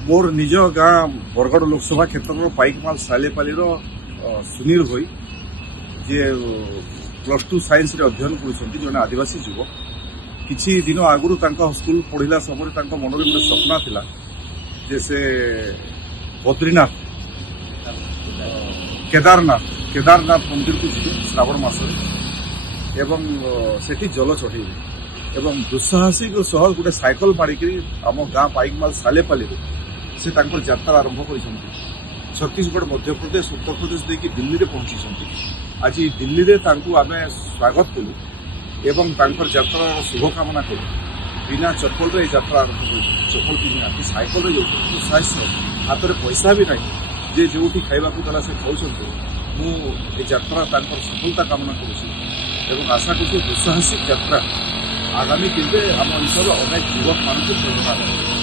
मोर निज गाँ बरगढ़ लोकसभा क्षेत्र पाइकमाल सालेपाली सुनील भई जे +2 साइंस रे अध्ययन कर जन आदिवासी युवक किछि दिन आगुरी स्कूल पढ़िला समय मन में गोटे सपना थिला जे से बद्रीनाथ केदारनाथ मंदिर को जी श्रावण मास एवं सेठी जल चढ़ेबे एवं दुस्साहसिक सह गोटे साइकल मारिक आम गाँ पाइकमाल सालेपाली से यात्रा आरंभ कर छत्तीसगढ़ मध्यप्रदेश उत्तर प्रदेश देखिए दिल्ली में पहुंची आज दिल्ली में आम स्वागत कलु एवं यात्रा शुभकामना कलु बिना चप्पल रे यात्रा आरंभ कर चप्पल पिंधा साइकल दुस्साहस हाथ में पैसा भी नहीं जे जो खाइबा देला से खाऊँ मुझे यात्रा सफलता कामना करुँ आशा कर दुस्साहसिक यात्रा आगामी दिन में आम अंचल अनेक युवक मान प्रेरणा